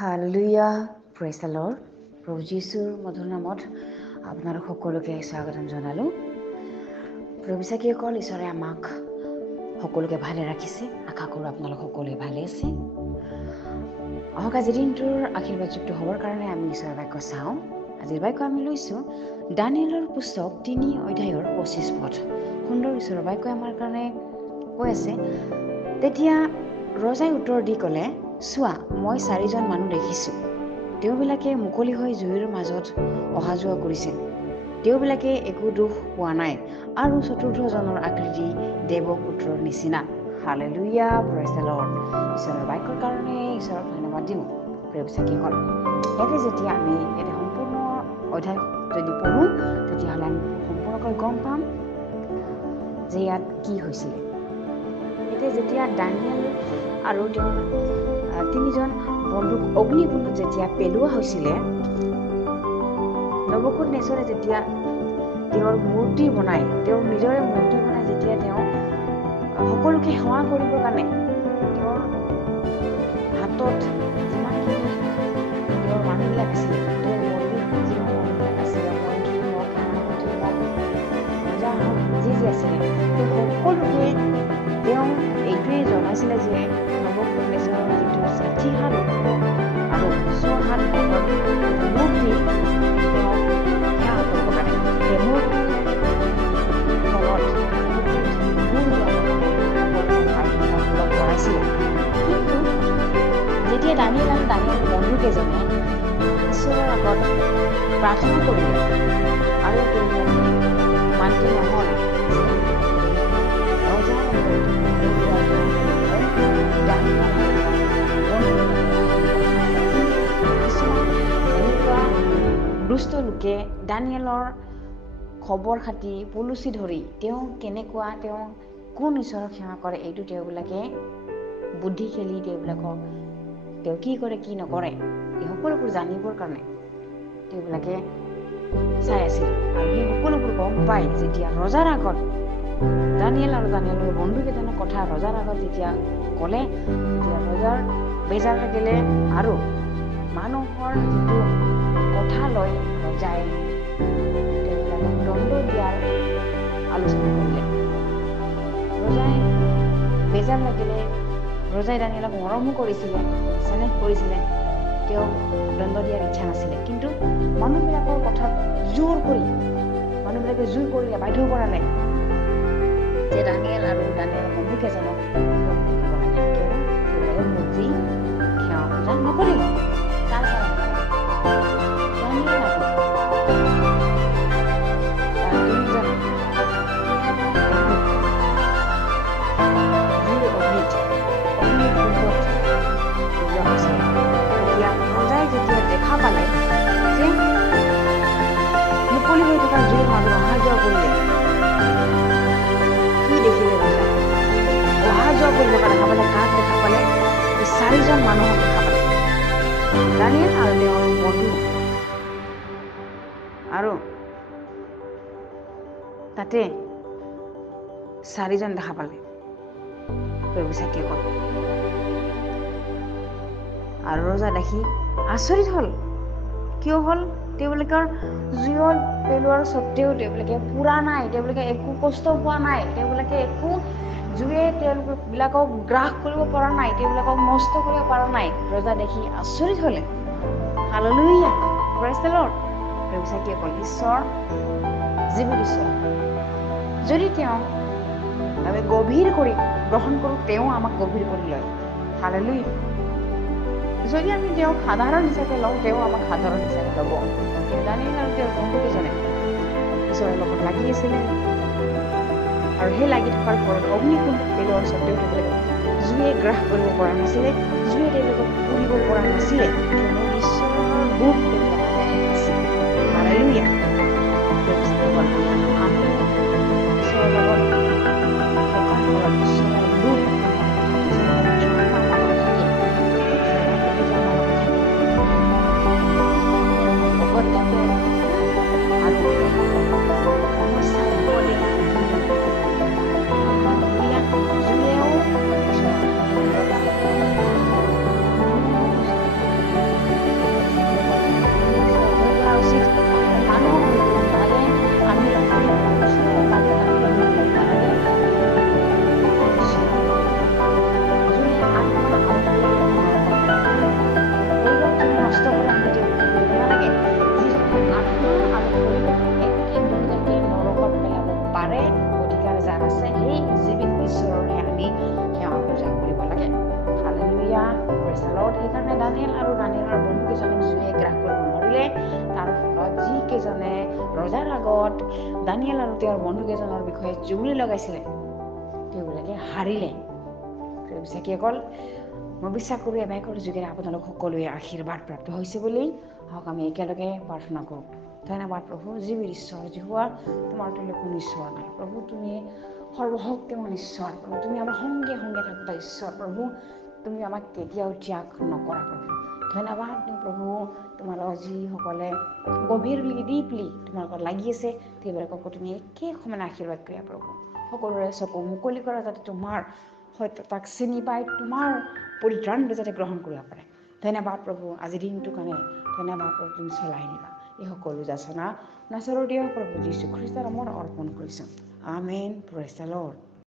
Hallelujah, praise the lord. প্ৰভু যীশুৰ মধুৰ নামত আপোনালোক সকলোকে স্বাগতম জনালোঁ। প্ৰভু বিশ্বাসীসকল, ঈশ্বৰে আমাক সকলোকে ভালে ৰাখিছে। আশা কৰোঁ আপোনালোক সকলোৱে ভালে আছে। আহক আজিৰ দিনটোৰ আশীৰ্বাদযুক্ত হ'বৰ কাৰণে আমি ঈশ্বৰৰ বাক্য চাওঁ। আজিৰ বাক্য আমি লৈছোঁ দানিয়েলৰ পুস্তক 3 অধ্যায়ৰ 25 পদ। সুন্দৰ ঈশ্বৰৰ বাক্য আমাৰ কাৰণে কৈ আছে, তেতিয়া ৰজাই উত্তৰ দি ক'লে, চোৱা, মই 4জন মানুহ দেখিছোঁ। তেওঁবিলাকে মুকলি হৈ জুইৰ মাজত অহা যোৱা কৰিছে। তেওঁবিলাকে একো দুখ পোৱা নাই আৰু চতুৰ্থজনৰ আকৃতি দেৱপুত্ৰৰ নিচিনা। Hallelujah, praise the lord. ঈশ্বৰৰ বাক্যৰ কাৰণে ঈশ্বৰক ধন্যবাদ দিওঁ। প্ৰিয় বিশ্বাসীসকল, ইয়াতে যেতিয়া আমি ইয়াতে সম্পূৰ্ণ অধ্যায় যদি পঢ়োঁ, তেতিয়াহ'লে আমি সম্পূৰ্ণকৈ গম পাম যে ইয়াত কি হৈছিলে। এতিয়া যেতিয়া দানিয়েল আৰু তেওঁৰ 3জন বন্ধুক অগ্নিকুণ্ডত যেতিয়া পেলোৱা হৈছিলে, নবুকদনেছৰে যেতিয়া তেওঁৰ মূৰ্তি বনাই, তেওঁৰ নিজৰে মূৰ্তি বনাই যেতিয়া তেওঁ সকলোকে সেৱা কৰিবৰ কাৰণে তেওঁৰ হাতত যিমানখিনি তেওঁৰ মানুহবিলাক আছিলে, তেওঁৰ মন্দিৰ যিমান মানুহবিলাক আছিলে, মন্ত্ৰী হওক, সেনাপতি হওক, ৰজা হওক, যি আছিলে, তেওঁ সকলোকে তেওঁ এইটোৱেই জনাইছিলে যে নবুকদনেছৰৰ যিটো 60 হাত আৰু 100 হাত মূৰ্তি তেওঁ সেৱা কৰিব কাৰণে সেই মূৰ্তিৰ তলত কৰাইছিলে। কিন্তু যেতিয়া দানিয়েল আৰু দানিয়েলৰ বন্ধুকেইজনে ঈশ্বৰৰ আগত প্ৰাৰ্থনা কৰিলে আৰু তেওঁলোকে মান্তি নহ'ল দুষ্ট লোকে দানিয়েলৰ খবৰ খাতি পলুচি ধৰি তেওঁ কেনেকুৱা, তেওঁ কোন ঈশ্বৰক সেৱা কৰে, এইটো তেওঁবিলাকে বুদ্ধি খেলি তেওঁবিলাকক তেওঁ কি কৰে কি নকৰে এই সকলোবোৰ জানিবৰ কাৰণে তেওঁবিলাকে চাই আছিল। আৰু সেই সকলোবোৰ গম পাই যেতিয়া ৰজাৰ আগত দানিয়েল আৰু দানিয়েলৰ বন্ধুকেইজনৰ কথা ৰজাৰ আগত যেতিয়া ক'লে, তেতিয়া ৰজাৰ বেজাৰ লাগিলে আৰু মানুহৰ যিটো কথা লৈ ৰজাই তেওঁবিলাকক দণ্ড দিয়াৰ আলোচনা কৰিলে। ৰজাই বেজাৰ লাগিলে, ৰজাই দানিয়েলক মৰমো কৰিছিলে, চেনেহ কৰিছিলে, তেওঁক দণ্ড দিয়াৰ ইচ্ছা নাছিলে। কিন্তু মানুহবিলাকৰ কথাত মানুহবিলাকে জোৰ কৰিলে, বাধ্য কৰালে যে দানিয়েল আৰু দানিয়েলৰ বন্ধুকেইজনক দিব লাগে, কিয়নো তেওঁলোকে মূৰ্তি সেৱা পূজা নকৰিব। তাৰ কাৰণে দানিয়েল আৰু ৰজাই যেতিয়া দেখা পালে যে মুকলি হৈ থকা জুইৰ মাজত অহা যোৱা কৰিলে, কি দেখিলে ৰজাই? অহা যোৱা কৰিব দেখা পালে, কাক দেখা পালে? এই 4জন মানুহক দেখা পালে, দানিয়েল আৰু তেওঁৰ বন্ধু। আৰু তাতে 4জন দেখা পালে ব্যৱসায়ীসকল। আৰু ৰজা দেখি আচৰিত হ'ল। কিয় হ'ল? তেওঁলোকৰ জুইত পেলোৱাৰ স্বত্তেও তেওঁলোকে পুৰা নাই, তেওঁলোকে একো কষ্ট পোৱা নাই, তেওঁলোকে একো জুয়ে তেওঁলোকবিলাকক গ্ৰাস কৰিব পৰা নাই, তেওঁলোকক নষ্ট কৰিব পৰা নাই। ৰজা দেখি আচৰিত হ'লে। Hallelujah, praise the Lord. ব্যৱসায়ীসকল, ঈশ্বৰ জীৱিত ঈশ্বৰ। যদি তেওঁ আমি গভীৰ কৰি গ্ৰহণ কৰোঁ, তেওঁ আমাক গভীৰ কৰি লয়। হালেলুয়া। যদি আমি তেওঁক সাধাৰণ হিচাপে লওঁ, তেওঁ আমাক সাধাৰণ হিচাপে ল'ব। দানিয়েল আৰু তেওঁৰ বন্ধুকেইজনে ঈশ্বৰৰ লগত লাগি আছিলে, আৰু সেই লাগি থকাৰ ফলত অগ্নিকুণ্ডত পেলোৱাৰ স্বত্তেও তেওঁলোকে জুয়ে গ্ৰাস কৰিব পৰা নাছিলে, জুয়ে তেওঁলোকক পুৰিব পৰা নাছিলে, কিয়নো ঈশ্বৰৰ দুখ তেওঁলোকক আছিল। হালেলুয়া। আমি ঈশ্বৰৰ লগত থকাৰ ফলত ঈশ্বৰৰ দুখ দানিয়েল আৰু তেওঁৰ বন্ধুকেইজনৰ বিষয়ে জুমুলি লগাইছিলে তেওঁবিলাকে হাৰিলে। প্ৰিয় বিশ্বাসীসকল, মই বিশ্বাস কৰোঁ এই বাইকৰ যোগেৰে আপোনালোক সকলোৱে আশীৰ্বাদ প্ৰাপ্ত হৈছে বুলি। আহক আমি একেলগে প্ৰাৰ্থনা কৰোঁ। ধন্যবাদ প্ৰভু, জীৱীৰ ঈশ্বৰ জিহুৱা, তোমাৰ তুল্য কোনো ঈশ্বৰ নাই প্ৰভু। তুমি সৰ্বশক্তিমান ঈশ্বৰ প্ৰভু, তুমি আমাৰ সংগে সংগে থকা ঈশ্বৰ প্ৰভু। তুমি আমাক কেতিয়াও ত্যাগ নকৰা প্ৰভু। ধন্যবাদ দিওঁ প্ৰভু, তোমালোকৰ যিসকলে গভীৰলি ডিপলি তোমাৰ লগত লাগি আছে সেইবিলাককো তুমি একে সমানে আশীৰ্বাদ কৰা প্ৰভু। সকলোৰে চকু মুকলি কৰা, যাতে তোমাৰ সত্যতাক চিনি পাই তোমাৰ পৰিত্ৰাণটো যাতে গ্ৰহণ কৰিব পাৰে। ধন্যবাদ প্ৰভু, আজিৰ দিনটোৰ কাৰণে ধন্যবাদ প্ৰভু, তুমি চলাই নিবা। এই সকলো যাচনা নাচৰৰ দিয়া প্ৰভু যীশু খ্ৰীষ্টৰ নামত অৰ্পণ কৰিছোঁ। আমেন। Praise the lord.